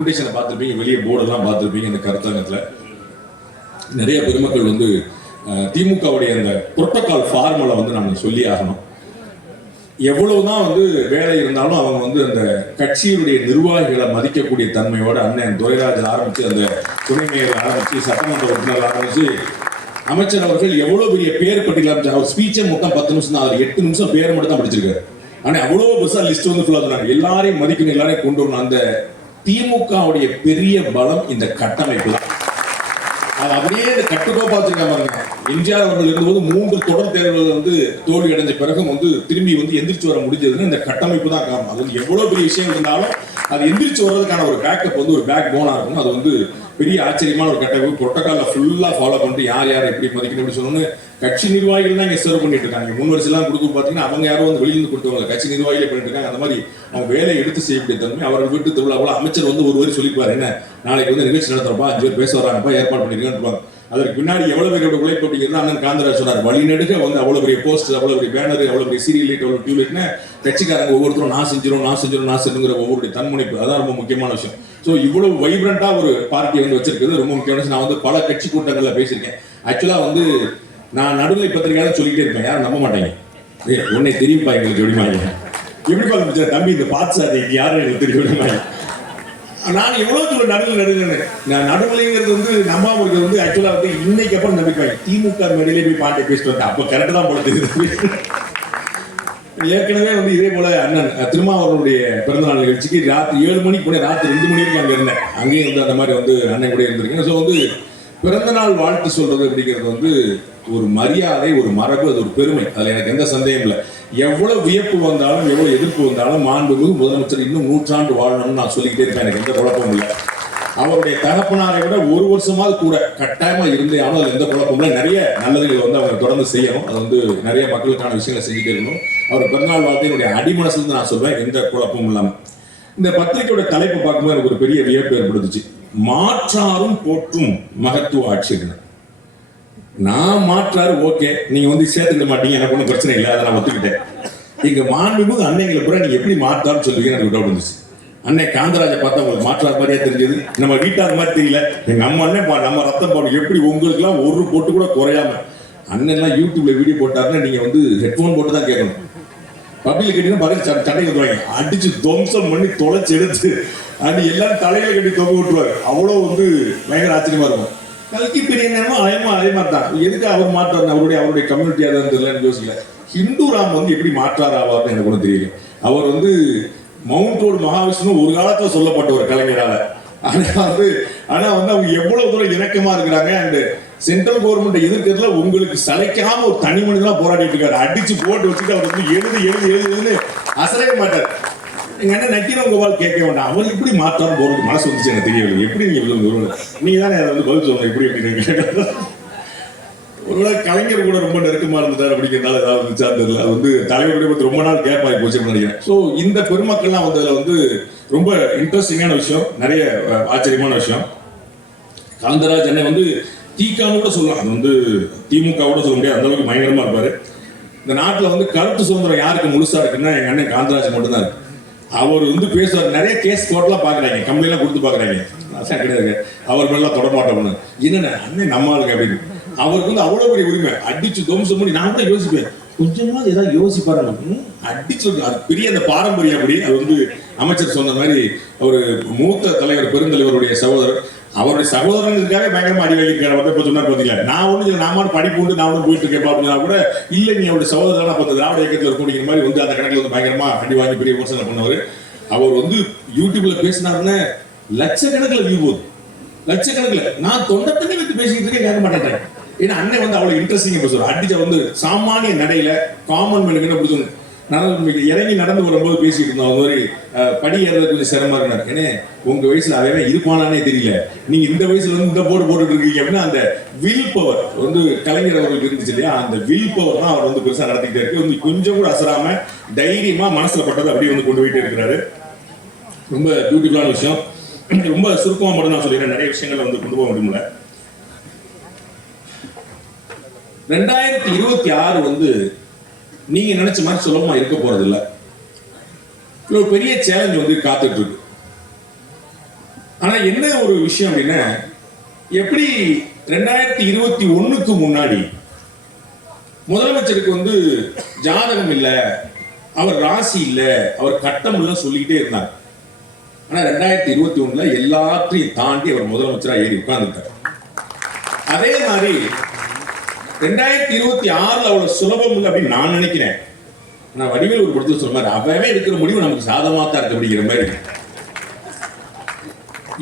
கண்டிஷனை பார்த்துருப்பீங்க வெளியே போர்டெல்லாம் பார்த்துருப்பீங்க இந்த கருத்தரங்கத்தில். நிறைய பெருமக்கள் வந்து திமுகவுடைய அந்த புரோட்டோகால் ஃபார்முலா வந்து நம்ம சொல்லி ஆகணும். எவ்வளவுதான் வந்து வேலை இருந்தாலும் அவங்க வந்து அந்த கட்சியினுடைய நிர்வாகிகளை மதிக்கக்கூடிய தன்மையோட அண்ணன் துரைராஜ் ஆரம்பித்து அந்த துணை மேயர் ஆரம்பிச்சு சட்டமன்ற உறுப்பினர் ஆரம்பித்து அமைச்சர் அவர்கள் எவ்வளோ பெரிய பேர் பட்டியல் அவர் ஸ்பீச்சே மொத்தம் பத்து நிமிஷம் தான் அவர் எட்டு நிமிஷம் பேர் மட்டும் தான் படிச்சிருக்காரு. ஆனால் அவ்வளோ பெருசாக லிஸ்ட் வந்து ஃபுல்லாக எல்லாரையும் மதிக்கணும் எல்லாரையும் கொண்டு வரணும். அந்த திமுகவுடைய பெரிய பலம் இந்த கட்டமைப்பு தான். அது அப்படியே இந்த கட்டுக்கோப்பா வச்சிருக்காங்க பாருங்க. எம்ஜிஆர் அவர்கள் இருந்தபோது மூன்று தொடர் தேர்தல்கள் வந்து தோல்வி அடைஞ்ச பிறகும் வந்து திரும்பி வந்து எந்திரிச்சு வர முடிஞ்சதுன்னு இந்த கட்டமைப்பு தான் காரணம். அது எவ்வளவு பெரிய விஷயம் இருந்தாலும் அது எந்திரிச்சு வர்றதுக்கான ஒரு பேக்கப் வந்து ஒரு பேக் போனா இருக்கும் அது வந்து பெரிய ஆச்சரியமான ஒரு கட்டமைப்பு. புரோட்டோகால ஃபுல்லா ஃபாலோ பண்ணிட்டு யார் யார் எப்படி மதிக்கணும் அப்படின்னு சொல்லணும்னு கட்சி நிர்வாகிகள் தான் இங்க சர்வ் பண்ணிட்டு இருக்காங்க. முன் வரிசைலாம் கொடுத்து பாத்தீங்கன்னா அவங்க யாரோ வந்து வெளியிருந்து கொடுத்தவங்க கட்சி நிர்வாகிகளே பண்ணிட்டு இருக்காங்க. அந்த மாதிரி அவங்க வேலையை எடுத்து செய்யக்கூடிய தன்மை. அவர்கள் வீட்டு திருவிழாவில் அமைச்சர் வந்து ஒரு வரி சொல்லிப்பாரு என்ன? நாளைக்கு வந்து நிகழ்ச்சி நடத்துறப்பா அஞ்சு பேர் பேச வராங்கப்பா ஏற்பாடு பண்ணிருக்கான்னு அதற்கு பின்னாடி எவ்வளவு பேரோட உழைப்பு அப்படிங்கிறது அண்ணன் காந்தராஜ் சொன்னார். வழிநெடுக வந்து அவ்வளவு பெரிய போஸ்ட் அவ்வளவு பெரிய பேனர் அவ்வளவு பெரிய சீரியல் லைட் அவ்வளவு டியூலைட்னு கட்சிக்காரங்க ஒவ்வொருத்தரும் நான் செஞ்சிடும் நான் செஞ்சிடும் நான் செஞ்சுங்கிற ஒவ்வொரு தன்முனைப்பு. அதான் ரொம்ப முக்கியமான விஷயம். ஸோ இவ்வளவு வைப்ரண்டா ஒரு பார்ட்டி வந்து வச்சிருக்கிறது ரொம்ப முக்கியமான விஷயம். நான் வந்து பல கட்சி கூட்டங்களில் பேசியிருக்கேன். ஆக்சுவலா வந்து நான் நடுநிலை பத்திரிகையால சொல்லிட்டே இருப்பேன். யாரும் நம்ப மாட்டேங்க. ஏய் உன்னை தெரியும்ப்பா எங்களுக்கு எப்படிமாங்க எப்படி தம்பி இந்த பார்த்து சார் யாரும் எனக்கு தெரியும்? எப்படிமாங்க நான் எவ்வளவு தூரம் நடுவில் நடுவில் நான் நடுவில்ங்கிறது வந்து நம்ம அவருக்கு வந்து ஆக்சுவலா வந்து இன்னைக்கு அப்புறம் நம்பிக்கை. திமுக மேடையிலே போய் பாட்டு பேசிட்டு வந்தேன். அப்ப கரெக்ட் தான் போல தெரியுது. ஏற்கனவே வந்து இதே போல அண்ணன் அஹ், திருமாவளவனுடைய பிறந்தநாள் நிகழ்ச்சிக்கு ராத்திரி ஏழு மணிக்கு கூட ராத்திரி ரெண்டு மணி வரைக்கும் அங்க இருந்தேன். அங்கேயும் வந்து அந்த மாதிரி வந்து அண்ணன் கூட இருந்திருக்கேன். ஸோ வந்து பிறந்தநாள் வாழ்த்து சொல்றது அப்படிங்கிறது வந்து ஒரு மரியாதை ஒரு மரபு அது ஒரு பெருமை. அதுல எனக்கு எந்த சந்தேகம் இல்லை. எவ்வளவு வியப்பு வந்தாலும் எவ்வளவு எதிர்ப்பு வந்தாலும் மாண்புமிகு முதலமைச்சர் இன்னும் நூற்றாண்டு வாழணும்னு நான் சொல்லிக்கிட்டே இருக்கேன். எனக்கு எந்த குழப்பமும் இல்லை. அவருடைய தகப்பனாரை விட ஒரு வருஷமாவது கூட கட்டாயமா இருந்தே ஆனால் அது எந்த குழப்பமும் இல்லை. நிறைய நல்லதுகள் வந்து அவங்க தொடர்ந்து செய்யணும். அது வந்து நிறைய மக்களுக்கான விஷயங்களை செஞ்சுட்டே இருக்கணும். அவர் பிறநாள் வாழ்க்கையினுடைய அடிமனசு நான் சொல்றேன் எந்த குழப்பமும் இல்லாம. இந்த பத்திரிகையோட தலைப்பை பார்க்கும்போது எனக்கு ஒரு பெரிய வியப்பு ஏற்படுத்துச்சு. மாற்றாரும் போற்றும் மகத்துவ ஆட்சியர்னு நான் மாற்றாரு ஓகே. நீங்க வந்து சேர்த்துக்க மாட்டீங்க எனக்கு ஒன்றும் பிரச்சனை இல்லை அதை நான் ஒத்துக்கிட்டேன். இங்க மாண்புமிகு அன்னைங்களை பூரா நீங்க எப்படி மாற்றாருன்னு சொல்லுவீங்க எனக்கு டவுட் இருந்துச்சு அன்னை காந்தராஜை பார்த்தா உங்களுக்கு மாற்றார் மாதிரியே தெரிஞ்சது. நம்ம வீட்டார் மாதிரி தெரியல. எங்க அம்மா அண்ணன் பா- நம்ம ரத்தம் போடும் எப்படி உங்களுக்குலாம் ஒரு போட்டு கூட குறையாம. அண்ணன்லாம் யூடியூப்ல வீடியோ போட்டாருன்னா நீங்க வந்து ஹெட்ஃபோன் போட்டு தான் கேட்கணும். பப்ளிக் கட்டினா பாருங்க ச- சட்டை கட்டுவாங்க அடிச்சு துவம்சம் பண்ணி தொலைச்சு எடுத்து அண்ட் எல்லாரும் தலையில கட்டி தொங்க விட்டுருவாரு. அவ்வளோ வந்து பயங்கர ஆச்சரியமா இருக்கும். கல்கி பிரியனமும் நேரமும் அதேமா அதே மாதிரி தான் எதுக்கு அவர் மாற்றாரு அவருடைய அவருடைய கம்யூனிட்டியாக தான் தெரியலன்னு யோசிக்கல. ஹிந்து ராம் வந்து எப்படி மாற்றார் ஆவார்னு எனக்கு ஒன்றும் தெரியல. அவர் வந்து மவுண்ட் ரோடு மகாவிஷ்ணு ஒரு காலத்தில் சொல்லப்பட்ட ஒரு கலைஞரால். ஆனா வந்து ஆனால் வந்து அவங்க எவ்வளோ தூரம் இணக்கமாக இருக்கிறாங்க அண்டு சென்ட்ரல் கவர்மெண்ட் எதிர்க்கிறதுல உங்களுக்கு சளைக்காம ஒரு தனி மனிதனா போராடிட்டு இருக்காரு. அடிச்சு போட்டு வச்சுட்டு அவர் வந்து எழுது எழுது எழுதுன்னு அசரவே மாட்டார். எங்க அண்ணன் நக்கீரன் கோபால் கேட்க வேண்டாம். அவர் இப்படி மாற்றாம போறது மனசு வந்துச்சு எனக்கு தெரியவில்லை. எப்படி நீங்க இவ்வளவு தூரம் நீங்க தானே அதை வந்து பதில் சொல்லணும். எப்படி எப்படி ஒருவேளை கலைஞர் கூட ரொம்ப நெருக்கமா இருந்தார் அப்படிங்கிறனால ஏதாவது இருந்துச்சா தெரியல. அது வந்து தலைவருடைய பத்தி ரொம்ப நாள் கேப் ஆகி போச்சு நினைக்கிறேன். ஸோ இந்த பெருமக்கள்லாம் வந்ததுல வந்து ரொம்ப இன்ட்ரெஸ்டிங்கான விஷயம். நிறைய ஆச்சரியமான விஷயம். காந்தராஜ் அண்ணன் வந்து தீக்கான்னு கூட சொல்லலாம். அது வந்து திமுகவோட சொல்ல முடியாது. அந்த அளவுக்கு பயங்கரமா இருப்பாரு. இந்த நாட்டில் வந்து கருத்து சுதந்திரம் யாருக்கு முழுசா இருக்குன்னா எங்க அண்ணன் காந்தராஜ் மட்டும்தான் இருக்கு. அவர் வந்து பேசுவார். நிறைய கேஸ் கோர்ட்லாம் பார்க்குறாங்க. கம்பெனிலாம் கொடுத்து பார்க்குறாங்க. கிடையாது அவர் மேலாம் தொடமாட்டோம்னு என்னென்ன அண்ணன் நம்ம ஆளுங்க அப்படின்னு. அவருக்கு வந்து அவ்வளோ பெரிய உரிமை. அடிச்சு துவம்சம் பண்ணி நான் கூட யோசிப்பேன். கொஞ்சமா ஏதாவது யோசிப்பாரு அடிச்சு அது பெரிய அந்த பாரம்பரியம் அப்படி. அது வந்து அமைச்சர் சொன்ன மாதிரி ஒரு மூத்த தலைவர் பெருந்தலைவருடைய சகோதரர் அவருடைய சகோதரனுக்காக பயங்கரமா அடி வாங்கியிருக்காரு. வந்து இப்ப சொன்னார் பாத்தீங்களா? நான் ஒண்ணு நான் நாம படிப்பு உண்டு நான் ஒண்ணு போயிட்டு இருக்கேன் அப்படின்னா கூட இல்ல நீ அவருடைய சகோதரனா பார்த்து திராவிட இயக்கத்தில் இருக்கக்கூடிய மாதிரி வந்து அந்த கணக்குல வந்து பயங்கரமா அடி வாங்கி பெரிய விமர்சனம் பண்ணவர். அவர் வந்து யூடியூப்ல பேசினாருன்னு லட்சக்கணக்கில் வியூ போகுது. லட்சக்கணக்கில். நான் தொண்டத்தண்ணி வைத்து பேசிக்கிட்டு இருக்கேன் கேட்க மாட்டேன் ஏன்னா அண்ணன் வந்து அவ்வளவு இன்ட்ரெஸ்டிங் பேசுவார். அடிச்ச வந்து சாமானிய நடையில காமன் மேனுக்கு என்ன பிடிச்சது நடந்து இறங்கி நடந்து வரும்போது பேசிட்டு இருந்தோம். அது மாதிரி படி ஏறது கொஞ்சம் சிரமமா இருந்தார் ஏன்னா உங்க வயசுல அவன் இருப்பானானே தெரியல. நீங்க இந்த வயசுல வந்து இந்த போர்டு போட்டுட்டு இருக்கீங்க அப்படின்னா அந்த வில் பவர் வந்து கலைஞர் அவர்களுக்கு இருந்துச்சு இல்லையா? அந்த வில் பவர் தான் அவர் வந்து பெருசா நடத்திக்கிட்டே இருக்கு. வந்து கொஞ்சம் கூட அசராம தைரியமா மனசுல பட்டதை அப்படியே வந்து கொண்டு போயிட்டே இருக்கிறாரு. ரொம்ப பியூட்டிஃபுல்லான விஷயம். ரொம்ப சுருக்கமா மட்டும் நான் சொல்லிடுறேன். நிறைய விஷயங்கள் வந்து கொண்டு போக முடியல. ரெண்டாயிரத்தி இருபத்தி ஆறு வந்து நீங்க நினைச்ச மாதிரி சுலபமா இருக்க போறது இல்ல இவ்வளவு ஒரு பெரிய சேலஞ்ச் வந்து காத்துட்டு இருக்கு ஆனா என்ன ஒரு விஷயம் அப்படின்னா எப்படி ரெண்டாயிரத்தி இருபத்தி ஒண்ணுக்கு முன்னாடி முதலமைச்சருக்கு வந்து ஜாதகம் இல்ல அவர் ராசி இல்ல அவர் கட்டம் இல்ல சொல்லிக்கிட்டே இருந்தாங்க ஆனா ரெண்டாயிரத்தி இருபத்தி ஒண்ணுல எல்லாத்தையும் தாண்டி அவர் முதலமைச்சரா ஏறி உட்கார்ந்துட்டார். அதே மாதிரி ரெண்டாயிரத்தி இருபத்தி ஆறுல அவ்வளவு சுலபம் இல்லை அப்படின்னு நான் நினைக்கிறேன். நான் வடிவேல் ஒரு படத்தில் சொல்ற மாதிரி அவவே எடுக்கிற முடிவு நமக்கு சாதமாக தான் இருக்கு அப்படிங்கிற மாதிரி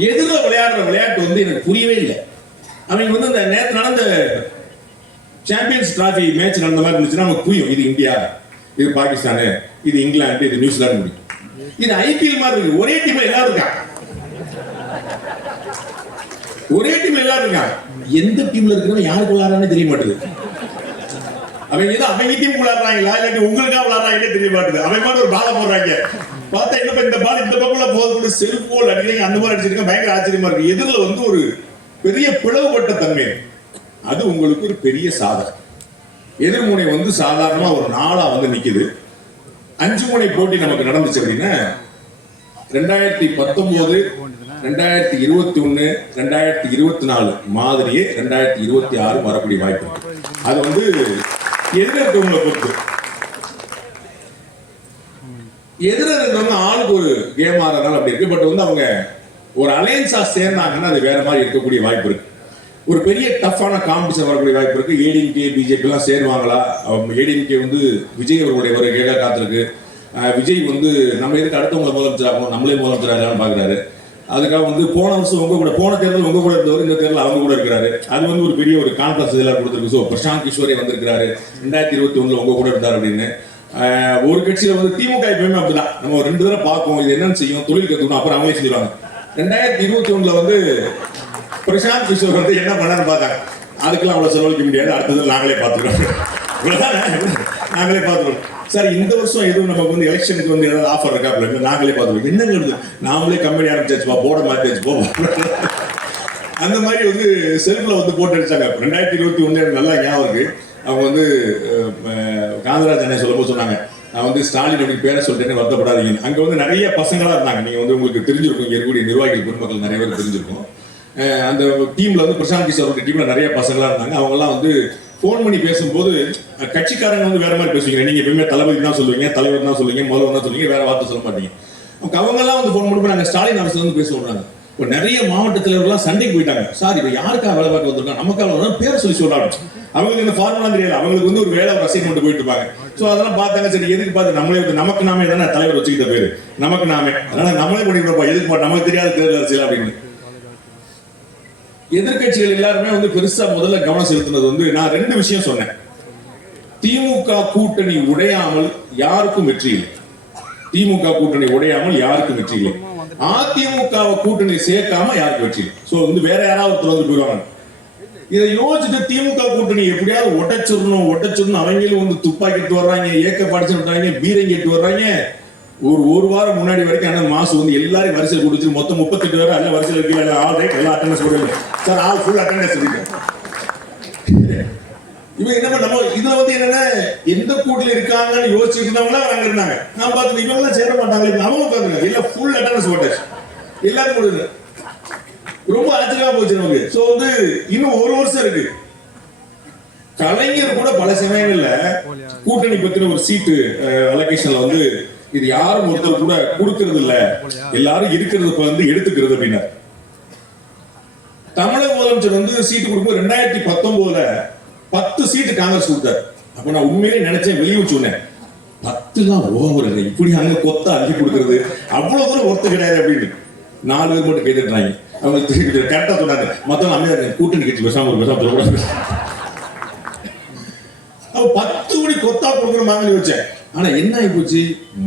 எதிர விளையாடுற விளையாட்டு வந்து எனக்கு புரியவே இல்லை. அவங்க வந்து அந்த நேற்று நடந்த சாம்பியன்ஸ் டிராஃபி மேட்ச் நடந்த மாதிரி இருந்துச்சுன்னா நமக்கு புரியும் இது இந்தியா இது பாகிஸ்தானு இது இங்கிலாந்து இது நியூசிலாந்து முடியும் இது ஐபிஎல் மாதிரி இருக்கு. ஒரே டீம்ல எல்லாரும் இருக்காங்க. ஒரே டீம்ல எல்லாரும் இருக்காங்க. எந்த டீம்ல இருக்கிறவங்க யாருக்கு விளையாடுறான்னு தெரிய மாட்டேங்குது. அவங்க ஏதோ அவங்க டீம் விளையாடுறாங்களா இல்லாட்டி உங்களுக்கா விளையாடுறாங்கன்னே தெரிய மாட்டேங்குது. அவங்க மாதிரி ஒரு பாலை போடுறாங்க. பார்த்தா என்ன இந்த பால் இந்த பக்கம்ல போகுது செல்ஃப் கோல் அடிக்கிறீங்க அந்த மாதிரி அடிச்சிருக்க பயங்கர ஆச்சரியமா இருக்கு. எதிரில் வந்து ஒரு பெரிய பிளவுபட்ட தன்மை. அது உங்களுக்கு ஒரு பெரிய சாதனை. எதிர்முனை வந்து சாதாரணமா ஒரு நாளா வந்து நிக்குது. அஞ்சு முனை போட்டி நமக்கு நடந்துச்சு அப்படின்னா ரெண்டாயிரத்தி பத்தொன்பது ரெண்டாயிரத்தி இருபத்தி ஒண்ணு ரெண்டாயிரத்தி இருபத்தி நாலு மாதிரியே ரெண்டாயிரத்தி இருபத்தி ஆறு வரக்கூடிய வாய்ப்பு அது வந்து எதிர இருக்கவங்களை பொறுத்து எதிர இருக்கவங்க ஆளுக்கு ஒரு கேம் ஆடுறதுனால அப்படி இருக்கு. பட் வந்து அவங்க ஒரு அலையன்ஸா சேர்ந்தாங்கன்னா அது வேற மாதிரி இருக்கக்கூடிய வாய்ப்பு இருக்கு. ஒரு பெரிய டஃப்பான காம்படிஷன் வரக்கூடிய வாய்ப்பு இருக்கு. ஏடிஎம்கே பிஜேபி எல்லாம் சேருவாங்களா? ஏடிஎம்கே வந்து விஜய் அவர்களுடைய ஒரு கேட்க காத்திருக்கு. விஜய் வந்து நம்ம எதுக்கு அடுத்தவங்களை முதலமைச்சர் ஆகும் நம்மளே முதலமைச்சர் ஆகலாம்னு பாக்குறாரு. அதுக்காக வந்து போன வருஷம் உங்க கூட போன தேர்தல் உங்க கூட இருந்தவர் இந்த தேர்தல் அவங்க கூட இருக்கிறாரு. அது வந்து ஒரு பெரிய ஒரு கான்ஃபரன்ஸ் இதெல்லாம் கொடுத்துருக்கு. ஸோ பிரசாந்த் கிஷோரே வந்திருக்கிறாரு. ரெண்டாயிரத்தி இருபத்தி ஒண்ணுல உங்க கூட இருந்தார் அப்படின்னு. ஒரு கட்சியில வந்து திமுக எப்பயுமே அப்படிதான். நம்ம ரெண்டு தடவை பார்ப்போம் இது என்னன்னு செய்யும் தொழில் கத்துக்கணும் அப்புறம் அவங்களே செஞ்சிருவாங்க ரெண்டாயிரத்தி இருபத்தி ஒண்ணுல வந்து பிரசாந்த் கிஷோர் வந்து என்ன பண்ணான்னு பார்த்தாங்க. அதுக்கெல்லாம் அவ்வளவு செலவழிக்க முடியாது. அடுத்தது நாங்களே பார்த்துக்கிறோம். நாங்களே பார்த்துக்கிறோம். சார் இந்த வருஷம் எதுவும் நமக்கு வந்து எலெக்ஷனுக்கு வந்து ஏதாவது ஆஃபர் இருக்கா? அப்படின்னு நாங்களே பார்த்துக்கிறோம் என்னங்க நாமளே கம்பெனி ஆரம்பிச்சாச்சுப்பா போட மாற்றி வச்சுப்போம் அந்த மாதிரி வந்து செல்ஃபில் வந்து போட்டு அடிச்சாங்க. ரெண்டாயிரத்தி இருபத்தி ஒன்று நல்லா ஞாபகம் இருக்கு. அவங்க வந்து காந்தராஜ் அண்ணன் சொல்லும்போது சொன்னாங்க நான் வந்து ஸ்டாலின் அப்படி பேரை சொல்லிட்டேன்னு வருத்தப்படாதீங்க. அங்கே வந்து நிறைய பசங்களாக இருந்தாங்க. நீங்கள் வந்து உங்களுக்கு தெரிஞ்சிருக்கும் இங்கே இருக்கக்கூடிய நிர்வாகிகள் பெருமக்கள் நிறைய பேர் தெரிஞ்சிருக்கும். அந்த டீமில் வந்து பிரசாந்த் கிஷோரோட டீமில் நிறைய பசங்களாக இருந்தாங்க. அவங்கெல்லாம் வந்து ஃபோன் பண்ணி பேசும்போது கட்சிக்காரங்க வந்து வேற மாதிரி பேசுவீங்க. நீங்க எப்பயுமே தளபதி தான் சொல்லுவீங்க தலைவர் தான் சொல்லுவீங்க முதல்வர் தான் சொல்லுவீங்க வேற வார்த்தை சொல்ல மாட்டீங்க. அவங்க எல்லாம் வந்து ஃபோன் பண்ணி நாங்கள் ஸ்டாலின் அரசு வந்து பேச சொல்றாங்க. இப்போ நிறைய மாவட்ட தலைவர்கள்லாம் சண்டைக்கு போயிட்டாங்க. சார் இப்போ யாருக்காக வேலை பார்க்க வந்திருக்காங்க? நமக்காக பேர் பேரை சொல்லி சொல்றாங்க. அவங்களுக்கு இந்த ஃபார்முலா தெரியாது அவங்களுக்கு வந்து ஒரு வேலை ஒரு அசைன்மெண்ட் போயிட்டு இருப்பாங்க. ஸோ அதெல்லாம் பார்த்தாங்க. சரி எதுக்கு பார்த்து நம்மளே வந்து நமக்கு நாமே தானே தலைவர் வச்சுக்கிட்ட பேரு. நமக்கு நாமே. அதனால நம்மளே பண்ணிக்கிறோம்ப்பா. எதுக்கு பா- நமக்கு தெரியாத தேர்தல் அரசியல் அப்படின்னு. எதிர்க்கட்சிகள் எல்லாருமே வந்து பெருசா முதல்ல கவனம் செலுத்தினது வந்து நான் ரெண்டு விஷயம் சொன்னேன். திமுக கூட்டணி உடையாமல் யாருக்கும் வெற்றி இல்லை. திமுக கூட்டணி உடையாமல் யாருக்கும் வெற்றி இல்லை. அதிமுகவை கூட்டணி சேர்க்காம யாருக்கு வெற்றி இல்லை? சோ வந்து வேற யாராவது தொடர்ந்து போயிடுவாங்க. இதை யோசிச்சுட்டு திமுக கூட்டணி எப்படியாவது ஒட்டச்சிடணும் ஒட்டச்சிடணும் அவங்களும் வந்து துப்பாக்கிட்டு வர்றாங்க ஏக்க படிச்சுட்டு விட்டாங்க பீரங்கி வர்றாங்க. ஒரு ஒரு வாரம் முன்னாடி வரைக்கும் அண்ணன் மாசு வந்து எல்லாரும் வரிசையில் கொடுத்து மொத்தம் முப்பத்தெட்டு பேர் எல்லாம் வரிசையில் இருக்கிற ஆல் ரைட் எல்லாம் அட்டண்டன்ஸ் கொடுங்க சார் ஆல் ஃபுல் அட்டண்டன்ஸ் இருக்கு. இவன் என்ன பண்ண- நம்ம இதுல வந்து என்னன்னா எந்த கூட்டில இருக்காங்கன்னு யோசிச்சுட்டு அங்க இருந்தாங்க. நான் பார்த்து இவங்க எல்லாம் சேர மாட்டாங்களே அவங்க உட்காந்துங்க இல்ல ஃபுல் அட்டண்டன்ஸ் போட்டாச்சு எல்லாரும் கொடுங்க ரொம்ப ஆச்சரியமா போச்சு நமக்கு. சோ வந்து இன்னும் ஒரு வருஷம் இருக்கு. கலைஞர் கூட பல சமயங்கள்ல கூட்டணி பத்தின ஒரு சீட்டு அலோகேஷன்ல வந்து இது யாரும் ஒருத்தர் கூட கொடுக்கறது இல்ல எல்லாரும் இருக்கிறது வந்து எடுத்துக்கிறது அப்படின்னா. தமிழக முதலமைச்சர் வந்து சீட்டு கொடுக்கும் ரெண்டாயிரத்தி பத்தொன்பதுல பத்து சீட்டு காங்கிரஸ் கொடுத்தார். அப்ப நான் உண்மையிலே நினைச்சேன் வெளியே சொன்னேன். தான் ஓவர் இல்லை. இப்படி அங்க கொத்த அள்ளி கொடுக்கறது. அவ்வளவு தூரம் ஒருத்தர் கிடையாது அப்படின்னு. நாலு பேர் மட்டும் கேட்டுட்டாங்க அவங்களுக்கு கரெக்டா சொன்னாங்க. மத்தவங்க அமைதியா கூட்டணி கட்சி பேசாம ஒரு பேசாம சொல்லக்கூடாது. பத்து மணி கொத்தா கொடுக்கணும் மாதிரி வச்சேன் ஆனா என்ன ஆகி போச்சு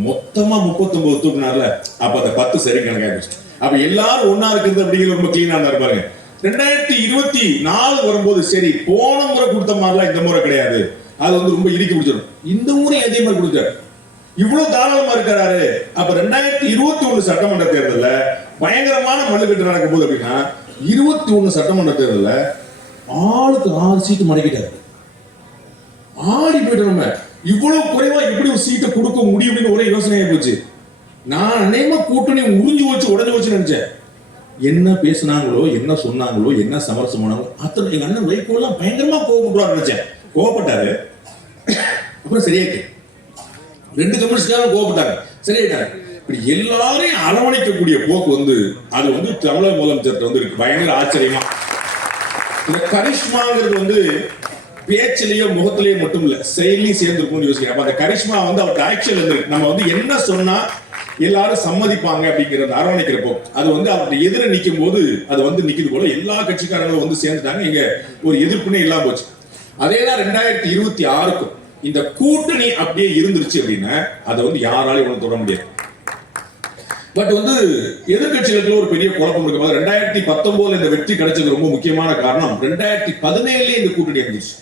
மொத்தமா முப்பத்தொன்பது தூக்குனார்ல அப்ப அந்த பத்து சரி கணக்காகி போச்சு அப்ப எல்லாரும் ஒன்னா இருக்கிறது அப்படிங்கிறது ரொம்ப கிளீனா இருந்தாரு பாருங்க. ரெண்டாயிரத்தி இருபத்தி நாலு வரும்போது சரி போன முறை கொடுத்த மாதிரிலாம் இந்த முறை கிடையாது. அது வந்து ரொம்ப இறுக்கி பிடிச்சிடும் இந்த முறை அதே மாதிரி கொடுத்தாரு. இவ்வளவு தாராளமா இருக்கிறாரு. அப்ப ரெண்டாயிரத்தி இருபத்தி ஒண்ணு சட்டமன்ற தேர்தல்ல பயங்கரமான மல்லுக்கட்டு நடக்கும் போது அப்படின்னா இருபத்தி ஒண்ணு சட்டமன்ற தேர்தலில் ஆளுக்கு ஆறு சீட்டு மடக்கிட்டாரு. ஆடி போயிட்டு நம்ம. இவ்வளவு குறைவா எப்படி ஒரு சீட்டை கொடுக்க முடியும்னு ஒரே யோசனை போச்சு. நான் அநேகமா கூட்டணி உறிஞ்சு வச்சு உடஞ்சு வச்சு நினைச்சேன். என்ன பேசுனாங்களோ என்ன சொன்னாங்களோ என்ன சமரசம் பண்ணாங்களோ அத்தனை எங்க அண்ணன் வைகோலாம் பயங்கரமா கோவப்படுவார் நினைச்சேன். கோவப்பட்டாரு. அப்புறம் சரியாயிட்டு. ரெண்டு கம்யூனிஸ்டாரும் கோவப்பட்டாங்க. சரியாயிட்டாங்க இப்படி எல்லாரையும் அரவணைக்கக்கூடிய போக்கு வந்து அது வந்து தமிழக முதலமைச்சர்கிட்ட வந்து இருக்கு. பயங்கர ஆச்சரியமா. இந்த கரிஷ்மாங்கிறது வந்து பேச்சிலேயோ முகத்திலேயோ மட்டும் இல்ல செயலையும் சேர்ந்துருக்கும்னு யோசிக்கிறேன். அப்ப அந்த கரிஷ்மா வந்து அவருக்கு டைரக்ஷன் இருந்து நம்ம வந்து என்ன சொன்னா எல்லாரும் சம்மதிப்பாங்க அப்படிங்கிறத அரவணைக்கிறப்போ அது வந்து அவருடைய எதிர நிற்கும் போது அது வந்து நிக்குது போல எல்லா கட்சிக்காரங்களும் வந்து சேர்ந்துட்டாங்க. இங்க ஒரு எதிர்ப்புனே இல்லாம போச்சு. அதே தான் ரெண்டாயிரத்தி இருபத்தி ஆறுக்கும் இந்த கூட்டணி அப்படியே இருந்துருச்சு அப்படின்னா அதை வந்து யாராலையும் ஒன்று தொட முடியாது. பட் வந்து எதிர்கட்சிகளுக்கு ஒரு பெரிய குழப்பம் இருக்கும் ரெண்டாயிரத்தி பத்தொன்பதுல இந்த வெற்றி கிடைச்சது ரொம்ப முக்கியமான காரணம் ரெண்டாயிரத்தி பதினேழுல இந்த கூட்டணி இருந்துச்சு.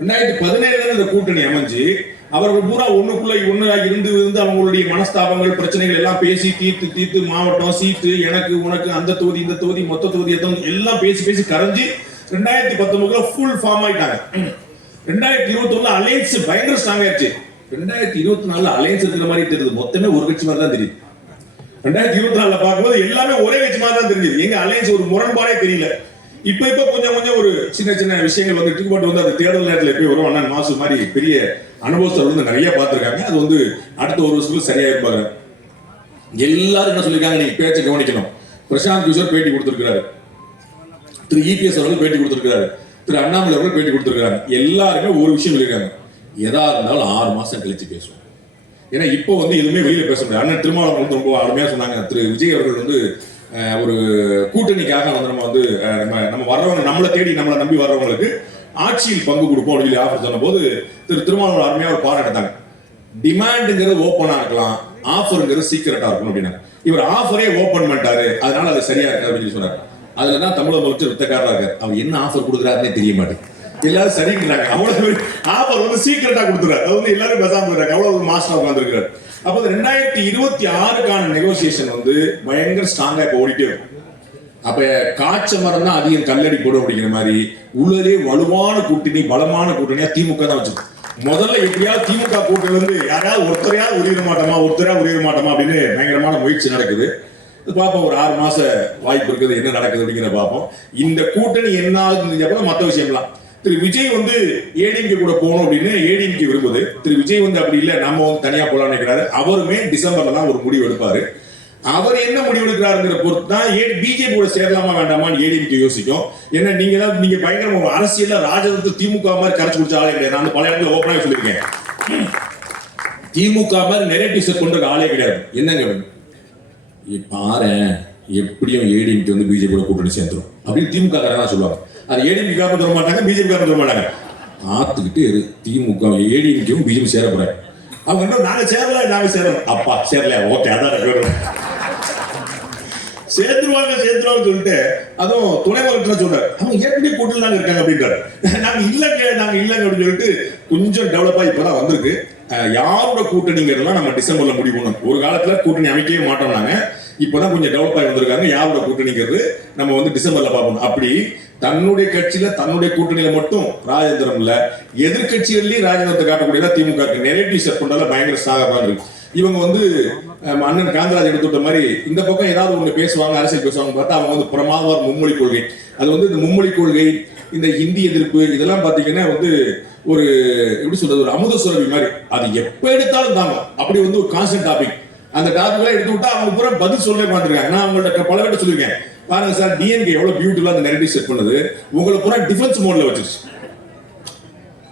ரெண்டாயிரத்தி பதினேழுல இந்த கூட்டணி அமைஞ்சு அவர்கள் பூரா ஒண்ணுக்குள்ள ஒண்ணா இருந்து இருந்து அவங்களுடைய மனஸ்தாபங்கள் பிரச்சனைகள் எல்லாம் பேசி தீர்த்து தீர்த்து மாவட்டம் சீட்டு எனக்கு உனக்கு அந்த தொகுதி இந்த தொகுதி மொத்த தொகுதி எத்தனை எல்லாம் பேசி பேசி கரைஞ்சு ரெண்டாயிரத்தி பத்தொன்பதுல ஃபுல் ஃபார்ம் ஆயிட்டாங்க. ரெண்டாயிரத்தி இருபத்தி ஒண்ணுல அலையன்ஸ் பயங்கர ஸ்ட்ராங் ஆயிடுச்சு ரெண்டாயிரத்தி இருபத்தி நாலுல அலையன்ஸ் இருக்கிற மாதிரி தெரியுது. மொத்தமே ஒரு கட்சி மாதிரி தான் தெரியுது. ரெண்டாயிரத்தி இருபத்தி நாலுல பார்க்கும்போது எல்லாமே ஒரே கட்சி மாதிரி தான் தெரிஞ்சது எங்க அலையன்ஸ் ஒரு முரண்பாடே தெரியல. இப்ப இப்ப கொஞ்சம் கொஞ்சம் ஒரு சின்ன சின்ன விஷயங்கள் வந்துட்டு இருக்கு. பட் வந்து அந்த தேர்தல் நேரத்தில் எப்படி வரும். அண்ணன் மாசு மாதிரி பெரிய அனுபவஸ்தர் வந்து நிறைய பார்த்துருக்காங்க. அது வந்து அடுத்த ஒரு வருஷத்துல சரியா இருப்பாங்க எல்லாரும் என்ன சொல்லியிருக்காங்க? நீங்க பேச்சை கவனிக்கணும். பிரசாந்த் கிஷோர் பேட்டி கொடுத்திருக்கிறாரு. திரு இபிஎஸ் அவர்கள் பேட்டி கொடுத்திருக்கிறாரு. திரு அண்ணாமலை அவர்கள் பேட்டி கொடுத்திருக்காங்க எல்லாருமே ஒரு விஷயம் சொல்லியிருக்காங்க. எதா இருந்தாலும் ஆறு மாசம் கழிச்சு பேசுவோம். ஏன்னா இப்போ வந்து எதுவுமே வெளியில பேச முடியாது. அண்ணன் திருமாவளவன் வந்து ரொம்ப அருமையா சொன்னாங்க. திரு விஜய் அவர்கள் வந்து ஒரு கூட்டணிக்காக வந்து நம்ம வந்து நம்ம நம்ம வர்றவங்க நம்மளை தேடி நம்மளை நம்பி வர்றவங்களுக்கு ஆட்சியில் பங்கு கொடுப்போம் அப்படின்னு சொல்லி ஆஃபர் சொன்னபோது திரு திருமாவளவன் அருமையாக ஒரு பாடம் எடுத்தாங்க டிமாண்டுங்கிறது ஓப்பனாக இருக்கலாம். ஆஃபருங்கிறது சீக்கிரட்டா இருக்கும் அப்படின்னா இவர் ஆஃபரே ஓப்பன் பண்ணிட்டாரு. அதனால அது சரியா இருக்கு அப்படின்னு சொல்லி சொன்னார். அதுல தான் தமிழக முதலமைச்சர் வித்தக்காரா இருக்காரு. அவர் என்ன ஆஃபர் கொடுக்குறாருன்னே தெரிய மாட்டேங்குது. எல்லாரும் சரிங்கிறாங்க அவ்வளவு ஆஃபர் வந்து சீக்கிரட்டா கொடுத்துறாரு. அது வந்து எல்லாரும் பேசாம இருக்காங்க அவ்வளவு மாஸ்டர் உட்காந்துருக்காரு அப்போ ரெண்டாயிரத்தி இருபத்தி ஆறுக்கான நெகோசியேஷன் வந்து பயங்கர ஸ்ட்ராங்கா இப்போ ஓடிட்டே இருக்கும். அப்ப காய்ச்ச மரம் தான் அதிகம் கல்லடி போடும் அப்படிங்கிற மாதிரி உள்ளதே வலுவான கூட்டணி பலமான கூட்டணியா திமுக தான் வச்சிருக்கும் முதல்ல எப்படியாவது திமுக கூட்டணி வந்து யாராவது ஒருத்தரையாவது உரிய மாட்டோமா ஒருத்தரையாவது உரிய மாட்டோமா அப்படின்னு பயங்கரமான முயற்சி நடக்குது. பார்ப்போம் ஒரு ஆறு மாச வாய்ப்பு இருக்குது என்ன நடக்குது அப்படிங்கிற பார்ப்போம். இந்த கூட்டணி என்ன ஆகுதுன்னு மற்ற விஷயம்லாம். திரு விஜய் வந்து ஏடிஎம்கே கூட போகணும் அப்படின்னு ஏடிஎம்கே விரும்புது. திரு விஜய் வந்து அப்படி இல்லை நம்ம வந்து தனியா போலாம்னு நினைக்கிறாரு அவருமே டிசம்பர்ல தான் ஒரு முடிவு எடுப்பாரு. அவர் என்ன முடிவு எடுக்கிறாருங்கிற பொறுத்து தான் ஏ பிஜேபி கூட சேரலாமா வேண்டாமான்னு ஏடிஎம்கே யோசிக்கும். ஏன்னா நீங்க தான் நீங்க பயங்கரமா ஒரு அரசியல்ல ராஜதத்து திமுக மாதிரி கரைச்சு குடிச்ச ஆளே கிடையாது. நான் பல இடத்துல ஓப்பனாக சொல்லியிருக்கேன். திமுக மாதிரி நெரேட்டிவ் செட் பண்ற ஆளே கிடையாது. என்னங்க பாரு பாரேன் எப்படியும் ஏடிஎம்கே வந்து பிஜேபி கூட கூட்டணி சேர்ந்துடும் அப்படின்னு திமுக காரங்க சொல்லுவாங்க. அது ஏடிஎம்கே காரணம் சொல்ல மாட்டாங்க பிஜேபி காரணம் சொல்ல மாட்டாங்க. ஆத்துக்கிட்டு இரு திமுக ஏடிஎம்கேவும் பிஜேபி சேர போறாங்க. அவங்க என்ன நாங்க சேரல நாங்க சேரல. அப்பா சேரல ஓகே அதான் சேர்த்துருவாங்க சேர்த்துருவாங்க சொல்லிட்டு அதுவும் துணை முதலமைச்சர் சொல்றாரு. அவங்க ஏற்கனவே கூட்டில் தாங்க இருக்காங்க அப்படின்றாரு. நாங்க இல்லைங்க நாங்க இல்லைங்க அப்படின்னு சொல்லிட்டு கொஞ்சம் டெவலப் ஆகி இப்பதான் வந்திருக்கு. யாரோட கூட்டணிங்கிறதெல்லாம் நம்ம டிசம்பர்ல முடிவு பண்ணணும். ஒரு காலத்துல கூட்டணி அமைக்கவே மாட்டோம் நாங்க. இப்பதான் கொஞ்சம் டெவலப் ஆகி வந்திருக்காங்க. யாரோட கூட்டணிங்கிறது நம்ம வந்து டிசம்பர்ல பார்ப்போம். அப்படி தன்னுடைய கட்சியில தன்னுடைய கூட்டணியில மட்டும் ராஜேந்திரம் இல்ல. எதிர்கட்சிகள்லயும் ராஜேந்திரத்தை காட்டக்கூடிய திமுக நெரேட்டிவ் செட் பண்றதுல பயங்கர ஸ்ட்ராங்கா இருக்கு. இவங்க வந்து அண்ணன் காந்தராஜ் எடுத்துட்ட மாதிரி இந்த பக்கம் ஏதாவது ஒண்ணு பேசுவாங்க அரசியல் பேசுவாங்க பார்த்தா அவங்க வந்து பிரமாதம் மும்மொழி கொள்கை. அது வந்து இந்த மும்மொழி கொள்கை இந்த ஹிந்தி எதிர்ப்பு இதெல்லாம் பாத்தீங்கன்னா வந்து ஒரு எப்படி சொல்றது ஒரு அமுத சுரபி மாதிரி. அது எப்ப எடுத்தாலும் தாங்க அப்படி வந்து ஒரு கான்ஸ்டன்ட் டாபிக் அந்த டாபிக்லாம் எடுத்து விட்டா அவங்க பூரா பதில் சொல்லவே மாட்டிருக்காங்க நான் அவங்கள்ட்ட பல பேர்ட்ட சொல்லியிருக்கேன். பாருங்க சார் டிஎன்கே எவ்வளவு பியூட்டிஃபுல்லா அந்த நெரேட்டிவ் செட் பண்ணுது. உங்களை பூரா டிஃபென்ஸ் மோட்ல வச்சிருச்சு.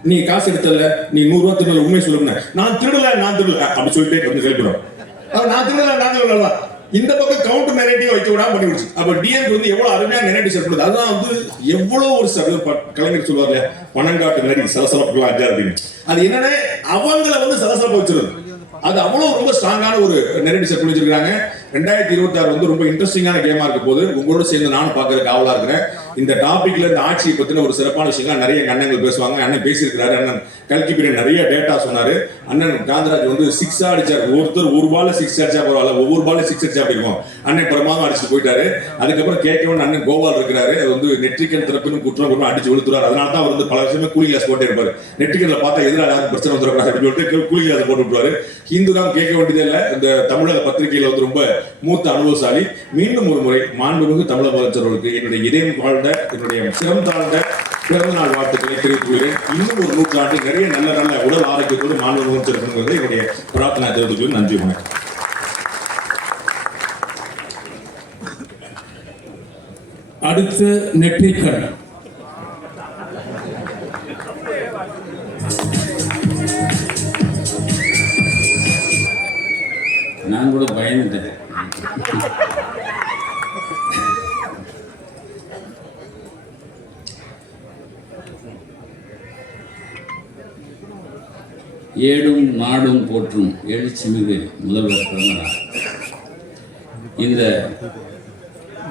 நீ காசு எடுத்தல நீ நூறு ரூபா திருடல உண்மை சொல்லுங்க நான் திருடல நான் திருடல. அப்படி சொல்லிட்டே வந்து கிளப்பிடும் நான் திருடல நான் திருடல இந்த பக்கம் கவுண்டர் நெரேட்டிவ் வைக்க விடாம பண்ணி விடுச்சு அப்ப டிஎன்கே வந்து எவ்வளவு அருமையா நெரேட்டிவ் செட் பண்ணுது. அதுதான் வந்து எவ்வளவு ஒரு ச- கலைஞர் சொல்லுவாங்க பணங்காட்டு நெறி சலசலப்புலாம் அஜா அப்படின்னு. அது என்னன்னா அவங்கள வந்து சலசலப்பு வச்சிருது. அது அவ்வளவு ரொம்ப ஸ்ட்ராங்கான ஒரு நெரேட்டிவ் செட் ரெண்டாயிரத்தி இருபத்தி ஆறு வந்து ரொம்ப இன்ட்ரெஸ்டிங்கான கேமா இருக்க போது உங்களோட சேர்ந்து நானும் பார்க்கறதுக்கு ஆவலா இருக்கிறேன். இந்த டாபிக்ல இந்த ஆட்சியை பத்தின ஒரு சிறப்பான விஷயங்கள் நிறைய அண்ணங்கள் பேசுவாங்க. அண்ணன் பேசியிருக்கிறாரு. அண்ணன் கல்கி பிரியன் நிறைய டேட்டா சொன்னாரு. அண்ணன் காந்தராஜ் வந்து சிக்ஸ் அடிச்சார். ஒருத்தர் ஒரு பால சிக்ஸ் அடிச்சா பரவாயில்ல. ஒவ்வொரு பால சிக்ஸ் அடிச்சா அப்படி இருக்கும். அண்ணன் பிரமாதம் அடிச்சுட்டு போயிட்டாரு. அதுக்கப்புறம் கேட்கவன் அண்ணன் கோபால் இருக்கிறாரு. அது வந்து நெற்றிக்கன் திறப்பினும் குற்றம் குற்றம் அடிச்சு விழுத்துறாரு அதனால தான் அவர் வந்து பல வருஷமே கூலி கிளாஸ் போட்டே இருப்பாரு. நெற்றிக்கன்ல பார்த்தா எதிராக யாரும் பிரச்சனை வந்துடக்கூடாது அப்படின்னு சொல்லிட்டு கூலி கிளாஸ் போட்டு விட்டுருவாரு. ஹிந்து தான் கேட்க வேண்டியதே இல்லை. இந்த தமிழக பத்திரிகையில வந்து ரொம்ப மூத்த அனுபவசாலி மீண்டும் ஒரு முறை மாண்புமிகு தமிழக முதலமைச்சர்களுக்கு என்னுடைய இதயம் வாழ்ந்த என்னுடைய சிரம் தாழ்ந்த பிறந்த நாள் வாழ்த்துக்களை தெரிவித்துக் கொள்கிறேன். இன்னும் ஒரு நூற்றாண்டு நிறைய நல்ல நல்ல உடல் ஆரோக்கியத்தோடு மாண்பு முதலமைச்சர் என்னுடைய பிரார்த்தனை தெரிவித்துக் நன்றி வணக்கம். அடுத்து நெற்றிக்கண். நான் கூட பயந்துட்டேன். ஏடும் நாடும் போற்றும் எழுச்சிமிகு முதல்வர் பிறந்தநாள். இந்த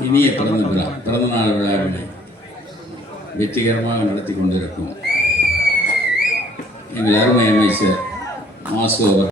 இனிய பிறந்த விழா பிறந்தநாள் விழாவினை வெற்றிகரமாக நடத்தி கொண்டிருக்கும் எங்கள் அருமை அமைச்சர் மாசு அவர்